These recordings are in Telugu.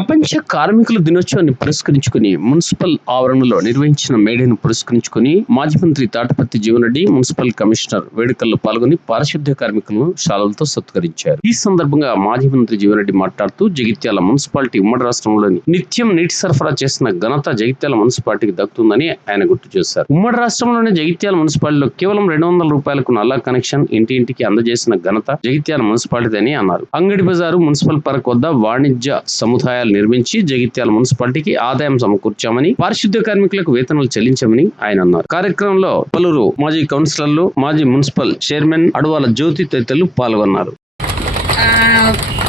ప్రపంచ కార్మికుల దినోత్సవాన్ని పురస్కరించుకుని మున్సిపల్ ఆవరణలో నిర్వహించిన మేడను పురస్కరించుకుని మాజీ మంత్రి తాటిపర్తి జీవన్రెడ్డి, మున్సిపల్ కమిషనర్ వేడుకల్లో పాల్గొని పారిశుద్ధ్య కార్మికులను శాలువాలతో సత్కరించారు. ఈ సందర్భంగా మాజీ మంత్రి జీవన్రెడ్డి మాట్లాడుతూ జగిత్యాల మున్సిపాలిటీ ఉమ్మడి రాష్ట్రంలోని నిత్యం నీటి సరఫరా చేసిన ఘనత జగిత్యాల మున్సిపాలిటీకి దక్కుతుందని ఆయన గుర్తు చేశారు. ఉమ్మడి రాష్ట్రంలోని జగిత్యాల మున్సిపాలిటీలో కేవలం 200 రూపాయలకు నల్లా కనెక్షన్ ఇంటింటికి అందజేసిన ఘనత జగిత్యాల మున్సిపాలిటీ అని అన్నారు. అంగడి బజారు, మున్సిపల్ పార్క్ వద్ద వాణిజ్య సముదాయాలు నిర్మించి జగిత్యాల మున్సిపాలిటీకి ఆదాయం సమకూర్చామని, పారిశుద్ధ్య కార్మికులకు వేతనాలు చెల్లించామని ఆయన అన్నారు. కార్యక్రమంలో పలువురు మాజీ కౌన్సిలర్లు, మాజీ మున్సిపల్ చైర్మన్ అడవాల జ్యోతి తదితరులు పాల్గొన్నారు.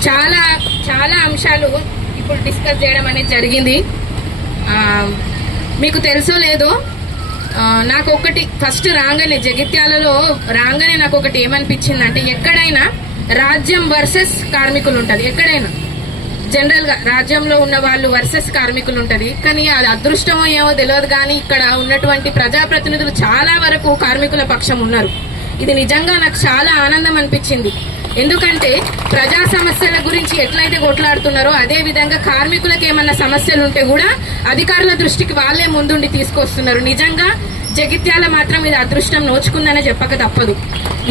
చాలా చాలా అంశాలు ఇప్పుడు డిస్కస్ చేయడం అనేది జరిగింది. మీకు తెలుసో లేదో, నాకు ఒకటి ఫస్ట్ రాగానే జగిత్యాలలో రాగానే నాకు ఒకటి ఏమనిపించింది అంటే, ఎక్కడైనా రాజ్యం వర్సెస్ కార్మికులు ఉంటుంది. ఎక్కడైనా జనరల్ గా రాజ్యంలో ఉన్న వాళ్ళు వర్సెస్ కార్మికులు ఉంటది. కానీ అది అదృష్టమో ఏమో తెలియదు, కానీ ఇక్కడ ఉన్నటువంటి ప్రజాప్రతినిధులు చాలా వరకు కార్మికుల పక్షం ఉన్నారు. ఇది నిజంగా నాకు చాలా ఆనందం అనిపించింది. ఎందుకంటే ప్రజా సమస్యల గురించి ఎట్లయితే కొట్లాడుతున్నారో అదే విధంగా కార్మికులకు ఏమన్నా సమస్యలు ఉంటే కూడా అధికారుల దృష్టికి వాళ్ళే ముందుండి తీసుకొస్తున్నారు. నిజంగా జగిత్యాల మాత్రం ఇది అదృష్టం నోచుకుందనే చెప్పక తప్పదు.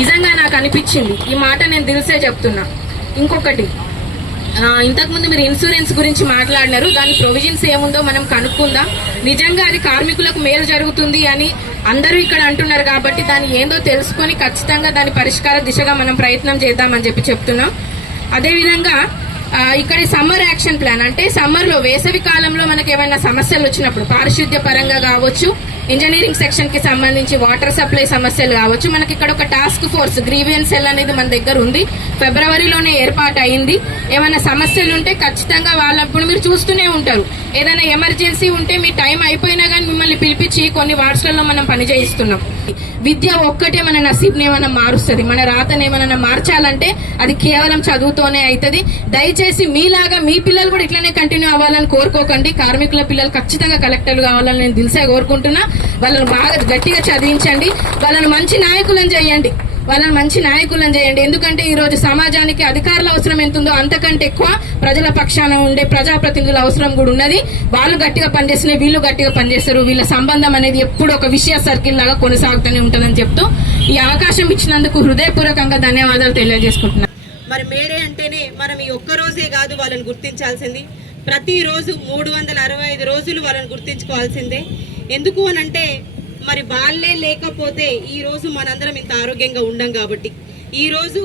నిజంగా నాకు అనిపించింది. ఈ మాట నేను దిల్సే చెప్తున్నా. ఇంకొకటి, ఇంతకుముందు మీరు ఇన్సూరెన్స్ గురించి మాట్లాడినారు. దాని ప్రొవిజన్స్ ఏముందో మనం కనుక్కుందాం. నిజంగా అది కార్మికులకు మేలు జరుగుతుంది అని అందరూ ఇక్కడ అంటున్నారు కాబట్టి దాన్ని ఏందో తెలుసుకొని ఖచ్చితంగా దాని పరిష్కార దిశగా మనం ప్రయత్నం చేద్దామని చెప్తున్నాం. అదేవిధంగా ఇక్కడ సమ్మర్ యాక్షన్ ప్లాన్ అంటే సమ్మర్ లో, వేసవి కాలంలో మనకి ఏమైనా సమస్యలు వచ్చినప్పుడు పారిశుద్ధ్య పరంగా కావచ్చు, ఇంజనీరింగ్ సెక్షన్ కి సంబంధించి వాటర్ సప్లై సమస్యలు కావచ్చు, మనకి ఇక్కడ ఒక టాస్క్ ఫోర్స్ గ్రీవియన్స్ సెల్ అనేది మన దగ్గర ఉంది. ఫిబ్రవరిలోనే ఏర్పాటు అయింది. ఏమైనా సమస్యలు ఉంటే ఖచ్చితంగా వాళ్ళప్పుడు మీరు చూస్తూనే ఉంటారు. ఏదైనా ఎమర్జెన్సీ ఉంటే మీ టైం అయిపోయినా కానీ మిమ్మల్ని పిలిపించి కొన్ని వార్డ్స్లలో మనం పనిచేయిస్తున్నాం. విద్య ఒక్కటే మన నసీబ్ని ఏమైనా మారుస్తుంది, మన రాతను ఏమైనా మార్చాలంటే అది కేవలం చదువుతోనే అవుతుంది. దయచేసి మీలాగా మీ పిల్లలు కూడా ఇట్లనే కంటిన్యూ అవ్వాలని కోరుకోకండి. కార్మికుల పిల్లలు ఖచ్చితంగా కలెక్టర్లు కావాలని నేను దిల్సే కోరుకుంటున్నా. వాళ్ళని బాగా గట్టిగా చదివించండి, వాళ్ళని మంచి నాయకులను చేయండి. ఎందుకంటే ఈ రోజు సమాజానికి అధికారుల అవసరం ఎంతుందో అంతకంటే ఎక్కువ ప్రజల పక్షాన ఉండే ప్రజాప్రతినిధుల అవసరం కూడా ఉన్నది. వాళ్ళు గట్టిగా పనిచేస్తేనే వీళ్ళు గట్టిగా పనిచేస్తారు. వీళ్ళ సంబంధం అనేది ఎప్పుడు ఒక విషయ సర్కిల్ లాగా కొనసాగుతూనే ఉంటుందని చెప్తూ ఈ అవకాశం ఇచ్చినందుకు హృదయపూర్వకంగా ధన్యవాదాలు తెలియజేసుకుంటున్నాను. మరి మేడే అంటేనే మనం ఈ ఒక్క రోజే కాదు వాళ్ళని గుర్తించాల్సింది, ప్రతిరోజు 365 రోజులు వాళ్ళని గుర్తించుకోవాల్సిందే. ఎందుకు అనంటే మరి వాళ్ళే లేకపోతే ఈ రోజు మనందరం ఇంత ఆరోగ్యంగా ఉండం కాబట్టి, ఈ రోజు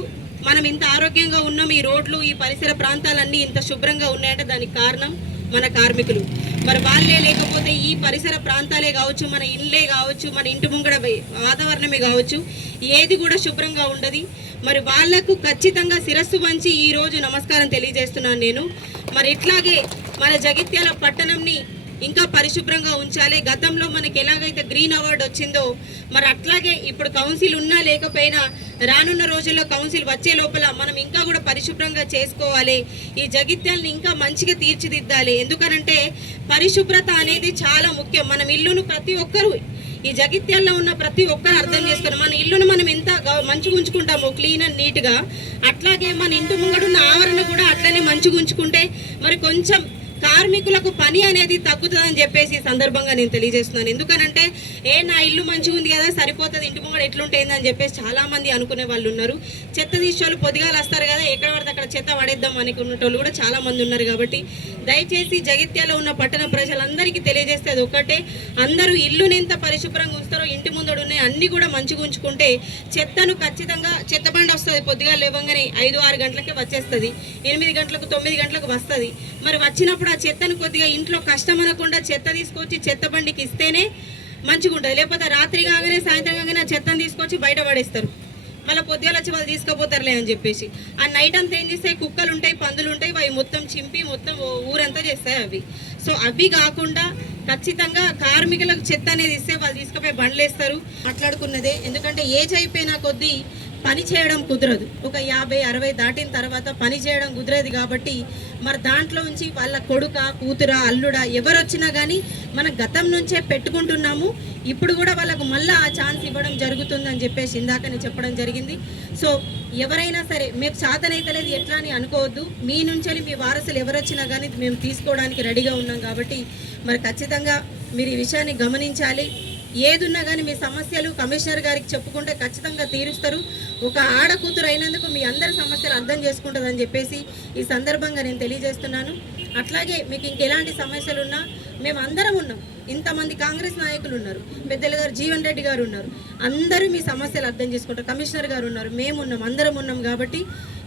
మనం ఇంత ఆరోగ్యంగా ఉన్నాం, ఈ రోడ్లు, ఈ పరిసర ప్రాంతాలన్నీ ఇంత శుభ్రంగా ఉన్నాయంటే దానికి కారణం మన కార్మికులు. మరి వాళ్ళే లేకపోతే ఈ పరిసర ప్రాంతాలే కావచ్చు, మన ఇళ్ళే కావచ్చు, మన ఇంటి ముంగడ వాతావరణమే కావచ్చు, ఏది కూడా శుభ్రంగా ఉండదు. మరి వాళ్లకు ఖచ్చితంగా శిరస్సు వంచి ఈ రోజు నమస్కారం తెలియజేస్తున్నాను నేను. మరి ఇట్లాగే మన జగిత్యాల పట్టణంని ఇంకా పరిశుభ్రంగా ఉంచాలి. గతంలో మనకి ఎలాగైతే గ్రీన్ అవార్డు వచ్చిందో మరి అట్లాగే ఇప్పుడు కౌన్సిల్ ఉన్నా లేకపోయినా రానున్న రోజుల్లో కౌన్సిల్ వచ్చే లోపల మనం ఇంకా కూడా పరిశుభ్రంగా చేసుకోవాలి. ఈ జగిత్యాలని ఇంకా మంచిగా తీర్చిదిద్దాలి. ఎందుకనంటే పరిశుభ్రత అనేది చాలా ముఖ్యం. మనం ఇల్లును ప్రతి ఒక్కరు, ఈ జగిత్యాల్లో ఉన్న ప్రతి ఒక్కరు అర్థం చేసుకున్నాం. మన ఇల్లును మనం ఎంత మంచిగా ఉంచుకుంటామో క్లీన్ అండ్ నీట్గా, అట్లాగే మన ఇంటి ముంగడున్న ఆవరణ కూడా అట్లనే మంచిగా ఉంచుకుంటే మరి కొంచెం కార్మికులకు పని అనేది తగ్గుతుందని చెప్పేసి సందర్భంగా నేను తెలియజేస్తున్నాను. ఎందుకనంటే నా ఇల్లు మంచిగా ఉంది కదా సరిపోతుంది, ఇంటి ముంగడ ఎట్లుంటుంది అని చెప్పేసి చాలా మంది అనుకునే వాళ్ళు ఉన్నారు. చెత్త తీసేవాళ్ళు పొద్దుగాలు వస్తారు కదా, ఎక్కడ పడితే అక్కడ చెత్త పడేద్దాం అనుకునేటోళ్ళు కూడా చాలా మంది ఉన్నారు. కాబట్టి దయచేసి జగిత్యాలో ఉన్న పట్టణ ప్రజలందరికీ తెలియజేస్తే అది ఒకటే, అందరూ ఇల్లుని ఎంత పరిశుభ్రంగా ఉంచుతారో ఇంటి ముందడు ఉన్నాయి అన్ని కూడా మంచిగా ఉంచుకుంటే చెత్తను ఖచ్చితంగా చెత్త బండి వస్తుంది. పొద్దుగా లేవగానే 5-6 గంటలకే వచ్చేస్తుంది, 8 గంటలకు 9 గంటలకు వస్తుంది. మరి వచ్చినప్పుడు ఆ చెత్తను కొద్దిగా ఇంట్లో కష్టం అనకుండా చెత్త తీసుకొచ్చి చెత్త బండికి ఇస్తేనే మంచిగా ఉంటుంది. లేకపోతే రాత్రి కాగానే సాయంత్రం కాగానే ఆ చెత్తను తీసుకొచ్చి బయట పడేస్తారు. మళ్ళీ పొద్దుగాలు వచ్చి వాళ్ళు తీసుకుపోతారులే అని చెప్పేసి ఆ నైట్ అంతా ఏం చేస్తాయి, కుక్కలు ఉంటాయి, పందులు ఉంటాయి, అవి మొత్తం చింపి మొత్తం ఊరంతా చేస్తాయి అవి. సో అవి కాకుండా ఖచ్చితంగా కార్మికులకు చెత్త అనేది ఇస్తే వాళ్ళు తీసుకుపోయి బండ్లు వేస్తారు. మాట్లాడుకున్నదే, ఎందుకంటే ఏజ్ అయిపోయినా కొద్దీ పని చేయడం కుదరదు. ఒక 50-60 దాటిన తర్వాత పని చేయడం కుదరదు కాబట్టి మరి దాంట్లో నుంచి వాళ్ళ కొడుక, కూతురా, అల్లుడా ఎవరు వచ్చినా కానీ మనం గతం నుంచే పెట్టుకుంటున్నాము. ఇప్పుడు కూడా వాళ్ళకు మళ్ళీ ఆ ఛాన్స్ ఇవ్వడం జరుగుతుందని చెప్పేసి ఇందాకనే చెప్పడం జరిగింది. సో ఎవరైనా సరే మేము చేతనైతలేదు ఎట్లా అని అనుకోవద్దు. మీ నుంచి మీ వారసులు ఎవరు వచ్చినా కానీ మేము తీసుకోవడానికి రెడీగా ఉన్నాం కాబట్టి మరి ఖచ్చితంగా మీరు ఈ విషయాన్ని గమనించాలి. ఏదున్నా కానీ మీ సమస్యలు కమిషనర్ గారికి చెప్పుకుంటే ఖచ్చితంగా తీరుస్తారు. ఒక ఆడ కూతురు అయినందుకు మీ అందరి సమస్యలు అర్థం చేసుకుంటుందని చెప్పేసి ఈ సందర్భంగా నేను తెలియజేస్తున్నాను. అట్లాగే మీకు ఇంకెలాంటి సమస్యలు ఉన్నా మేము అందరం ఉన్నాం. ఇంతమంది కాంగ్రెస్ నాయకులు ఉన్నారు, పెద్దలు గారు జీవన్ రెడ్డి గారు ఉన్నారు, అందరూ మీ సమస్యలు అర్థం చేసుకుంటారు. కమిషనర్ గారు ఉన్నారు, మేము ఉన్నాం, అందరం ఉన్నాం కాబట్టి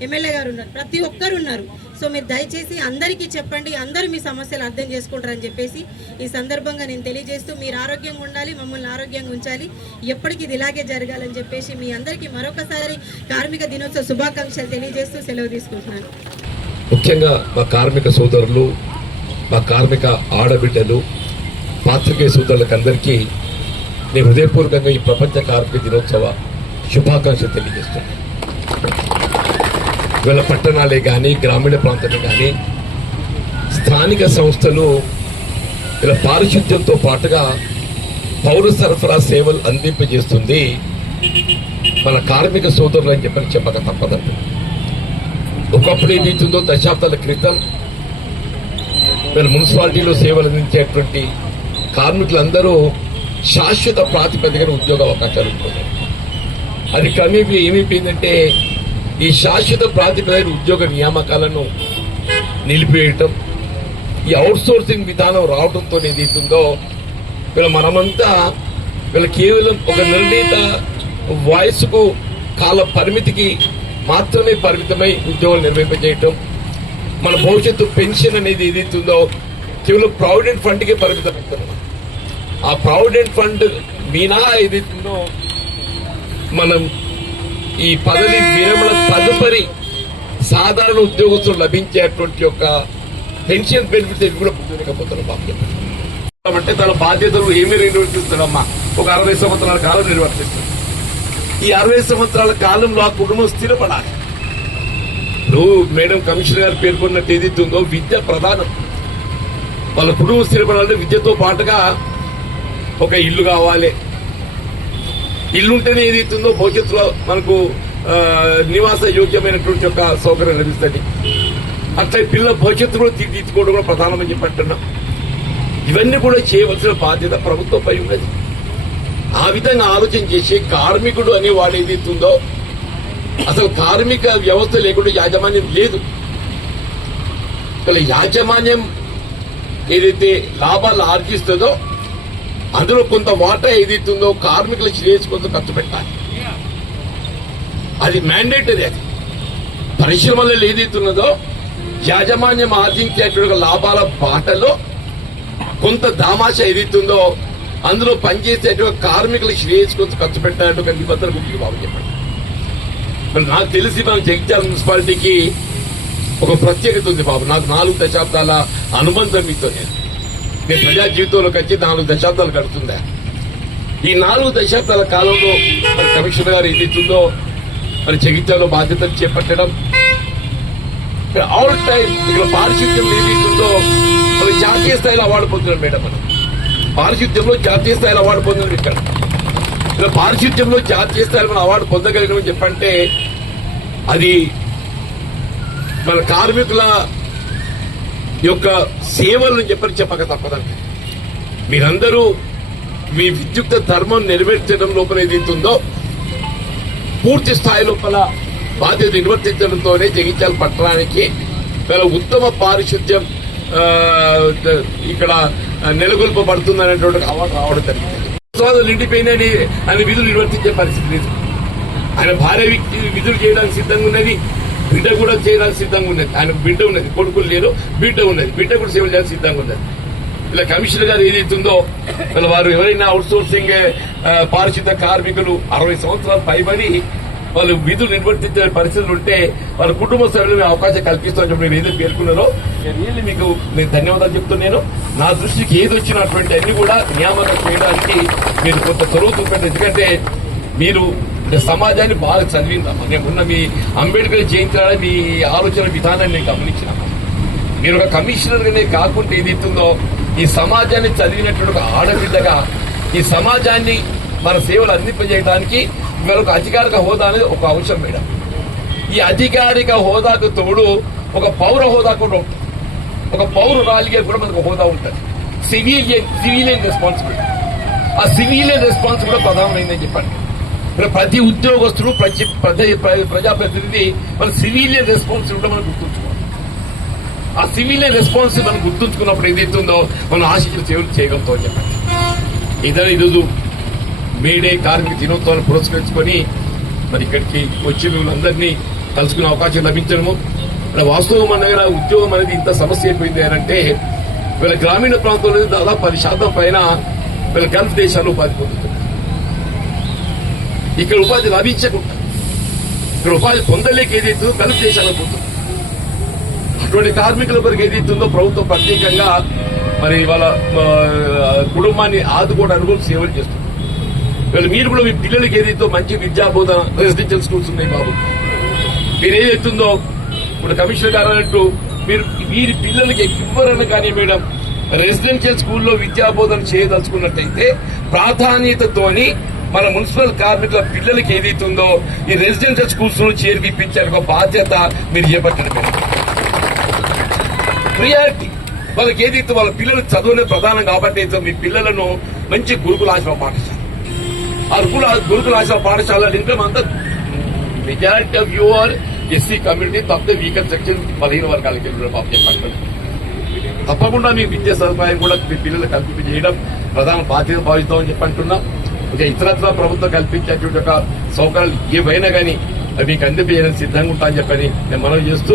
ఎమ్మెల్యే గారు ఉన్నారు, ప్రతి ఒక్కరు ఉన్నారు. సో మీరు దయచేసి అందరికీ చెప్పండి, అందరూ మీ సమస్యలు అర్థం చేసుకుంటారని చెప్పేసి ఈ సందర్భంగా నేను తెలియజేస్తూ మీరు ఆరోగ్యంగా ఉండాలి, మమ్మల్ని ఆరోగ్యంగా ఉంచాలి, ఎప్పటికీ ఇది ఇలాగే జరగాలని చెప్పేసి మీ అందరికీ మరొకసారి కార్మిక దినోత్సవ శుభాకాంక్షలు తెలియజేస్తూ సెలవు తీసుకుంటున్నాను. ముఖ్యంగా మా కార్మిక సోదరులు, మా కార్మిక ఆడబిడ్డలు, పాత్రికేయ సోదరులకు అందరికీ నేను హృదయపూర్వకంగా ఈ ప్రపంచ కార్మిక దినోత్సవ శుభాకాంక్షలు తెలియజేస్తున్నాను. ఇవాళ పట్టణాలే కానీ, గ్రామీణ ప్రాంతాలే కానీ, స్థానిక సంస్థలు ఇలా పారిశుద్ధ్యంతో పాటుగా పౌర సరఫరా సేవలు అందింపజేస్తుంది మన కార్మిక సోదరులు అని చెప్పక తప్పదండి. ఒకప్పుడు ఏదైతుందో దశాబ్దాల క్రితం మున్సిపాలిటీలో సేవలు అందించేటువంటి కార్మికులందరూ శాశ్వత ప్రాతిపదికన ఉద్యోగ అవకాశాలు ఉంటుంది. అది క్రమేపీ ఏమైపోయిందంటే ఈ శాశ్వత ప్రాతిపదికన ఉద్యోగ నియామకాలను నిలిపివేయటం, ఈ అవుట్ సోర్సింగ్ విధానం రావడంతో ఏదైతుందో మనమంతా కేవలం ఒక నిర్ణీత వయసుకు కాల పరిమితికి మాత్రమే పరిమితమై ఉద్యోగాలు నిర్వహింపజేయటం, మన భవిష్యత్తు పెన్షన్ అనేది ఏదైతుందో కేవలం ప్రావిడెంట్ ఫండ్కే పరిమితమవుతున్నాం. ఆ ప్రావిడెంట్ ఫండ్ మినహా ఏదైతుందో మనం ఈ పదవి విరమణ తదుపరి సాధారణ ఉద్యోగస్తులు లభించేటువంటి యొక్క పెన్షన్ బెనిఫిట్స్ కూడా పొందలేకపోతున్నాం. కాబట్టి తన బాధ్యతలు ఏమీ నిర్వర్తిస్తాడమ్మా, ఒక 60 సంవత్సరాల కాలం నిర్వర్తిస్తాడు. ఈ 60 సంవత్సరాల కాలంలో ఆ కుటుంబం స్థిరపడాలి. నువ్వు మేడం కమిషనర్ గారు పేర్కొన్నట్టు ఏదైతుందో విద్య ప్రధానం. వాళ్ళ కుటుంబం స్థిరపడాలంటే విద్యతో పాటుగా ఒక ఇల్లు కావాలి. ఇల్లుంటేనే ఏదైతుందో భవిష్యత్తులో మనకు నివాస యోగ్యమైనటువంటి ఒక సౌకర్యం లభిస్తుంది. అట్లా పిల్లల భవిష్యత్తు కూడా తీర్చిదిద్దుకోవడం కూడా ప్రధానమని చెప్పి అంటున్నాం. ఇవన్నీ కూడా చేయవలసిన బాధ్యత ప్రభుత్వంపై ఉన్నది. ఆ విధంగా ఆలోచన చేసి కార్మికుడు అనే వాడు ఏదైతుందో అసలు కార్మిక వ్యవస్థ లేకుండా యాజమాన్యం లేదు. యాజమాన్యం ఏదైతే లాభాలు ఆర్జిస్తుందో అందులో కొంత వాటా ఏదైతుందో కార్మికుల శ్రేయస్సు కొంత ఖర్చు పెట్టాలి. అది మ్యాండేటరీ. అది పరిశ్రమలలో ఏదైతున్నదో యాజమాన్యం ఆర్జించేటువంటి లాభాల బాటలో కొంత దామాషా ఏదైతుందో అందులో పనిచేసేటువంటి కార్మికుల శ్రేయస్సు కొంత ఖర్చు పెట్టాలంటే ఒక నిబంధన గురించి బాబు చెప్పండి. మరి నాకు తెలిసి మన జగిత్యాల మున్సిపాలిటీకి ఒక ప్రత్యేకత ఉంది బాబు. నాకు 4 దశాబ్దాల అనుబంధం మీతో. నేను ప్రజా జీవితంలోకి వచ్చి 4 దశాబ్దాలు గడుతుందా. ఈ 4 దశాబ్దాల కాలంలో మరి కమిషనర్ గారు ఏదైతుందో మరి జగిత్యాలలో బాధ్యతలు చేపట్టడం, ఆల్ టైం ఇక్కడ పారిశుద్ధ్యం ఏదైతుందో మరి జాతీయ స్థాయిలో అవార్డు పొందుతున్నాం మేడం. మనం పారిశుద్ధ్యంలో జాతీయ స్థాయిలో అవార్డు పొందడం ఇక్కడ. ఇలా పారిశుద్ధ్యంలో జాతీయ స్థాయిలో మనం అవార్డు పొందగలిగినామని చెప్పంటే అది మన కార్మికుల యొక్క సేవలను చెప్పక తప్పదండి. మీరందరూ మీ విద్యుక్త ధర్మం నెరవేర్చడం లోపల ఏదైతుందో పూర్తి స్థాయి లోపల బాధ్యత నిర్వర్తించడంతోనే జగిత్యాల పట్టణానికి ఉత్తమ పారిశుద్ధ్యం ఇక్కడ నెలకొల్పబడుతుందనేటువంటి అవార్డు రావడం జరిగింది. నిండిపోయిందని ఆయన విధులు నిర్వర్తించే పరిస్థితి లేదు. ఆయన భార్య విధులు చేయడానికి సిద్ధంగా ఉన్నది, బిడ్డ కూడా చేయడానికి సిద్ధంగా ఉన్నది. ఆయన బిడ్డ ఉన్నది, కొడుకులు లేరు, బిడ్డ ఉన్నది, బిడ్డ కూడా సేవలు చేయడానికి సిద్ధంగా ఉన్నది. ఇలా కమిషనర్ గారు ఏదైతుందో వారు ఎవరైనా అవుట్ సోర్సింగ్ పారిశుద్ధ కార్మికులు 60 సంవత్సరాలు పైబడి వాళ్ళు విధులు నిర్వర్తించే పరిస్థితులు ఉంటే వాళ్ళ కుటుంబ సభ్యులు అవకాశం కల్పిస్తామని చెప్పి మీరు ఏదో పేర్కొన్నారో నేను మీకు నేను ధన్యవాదాలు చెప్తున్నాను. నా దృష్టికి ఏది వచ్చినటువంటి అన్ని కూడా నియామకం చేయడానికి మీరు కొంత చొరవ చూపండి. ఎందుకంటే మీరు అంటే సమాజాన్ని బాగా చదివిందమ్మా. నేను మొన్న మీ అంబేద్కర్ జయంతి మీ ఆలోచన విధానాన్ని నేను గమనించినమ్మా. మీరు ఒక కమిషనర్గానే కాకుండా ఏదైతుందో ఈ సమాజాన్ని చదివినటువంటి ఒక ఆడబిడ్డగా ఈ సమాజాన్ని మన సేవలు అందింపజేయడానికి ఇవాళ ఒక అధికారిక హోదా అనేది ఒక అంశం మేడం. ఈ అధికారిక హోదాకు తోడు ఒక పౌర హోదా కూడా ఉంటుంది. ఒక పౌరురాలిగా కూడా మనకు హోదా ఉంటుంది. Civilian responsibility. ఆ సివిలియన్ రెస్పాన్సిబిలిటీ ప్రధానమైందని చెప్పండి. ప్రతి ఉద్యోగస్తుడు ప్రజాప్రతినిధి మన సివిలియన్ రెస్పాన్సిబిలిటీ మనం గుర్తుంచుకోవాలి. ఆ సివిలియన్ రెస్పాన్సిబిలిటీ మనం గుర్తుంచుకున్నప్పుడు ఏదైతుందో మనం ఆశించిన సేవలు చేయగలుగుతామని చెప్పండి. ఇదే ఈరోజు మేడే కార్మిక దినోత్సవాన్ని పురస్కరించుకొని మరి ఇక్కడికి వచ్చిన వాళ్ళందరినీ కలుసుకునే అవకాశం లభించడము. వాస్తవం మన దగ్గర ఉద్యోగం అనేది ఇంత సమస్య అయిపోయింది అంటే వీళ్ళ గ్రామీణ ప్రాంతంలో దాదాపు 10% పైన వీళ్ళ గల్ఫ్ దేశాల్లో ఉపాధి పొందుతుంది. ఇక్కడ ఉపాధి లభించకుండా ఇక్కడ ఉపాధి పొందలేక ఏదైతుందో గల్ఫ్ దేశాల్లో పోతుంది. అటువంటి కార్మికుల కొరకు ఏదైతుందో ప్రభుత్వం ప్రత్యేకంగా మరి వాళ్ళ కుటుంబాన్ని ఆదుకోవడానికి కూడా సేవలు చేస్తుంది. మీరు కూడా మీ పిల్లలకి ఏదైతే మంచి విద్యాబోధన రెసిడెన్షియల్ స్కూల్స్ ఉన్నాయి బాబు. మీరు ఏదైతుందో ఇప్పుడు కమిషనర్ గారు అన్నట్టు మీరు వీరి పిల్లలకి ఎవరైనా కానీ మేడం రెసిడెన్షియల్ స్కూల్లో విద్యాబోధన చేయదలుచుకున్నట్టయితే ప్రాధాన్యతతోని మన మున్సిపల్ కార్మికుల పిల్లలకి ఏదైతుందో ఈ రెసిడెన్షియల్ స్కూల్స్ లో చేర్పించారు ఒక బాధ్యత మీరు చేపట్టండి మేడం. ప్రియారిటీ వాళ్ళకి ఏదైతే వాళ్ళ పిల్లలు చదువునే ప్రధానం కాబట్టి మీ పిల్లలను మంచి గురుకులాశ్రమ పాఠశాల గురుకులాశ్రమ పాఠశాల అంతా majority of your SC community తప్ప వీకర్ సెక్షన్ 15 వర్గాలకి చెప్పండి. తప్పకుండా మీ విద్యా సదుపాయం కూడా మీ పిల్లలు కల్పించడం ప్రధాన బాధ్యత భావిస్తామని చెప్పంటున్నాం. ఇక ఇతరత్ర ప్రభుత్వం కల్పించేటువంటి ఒక సౌకర్యాలు ఏవైనా కానీ మీకు అందించడానికి సిద్ధంగా ఉంటామని చెప్పని నేను మనవి చేస్తూ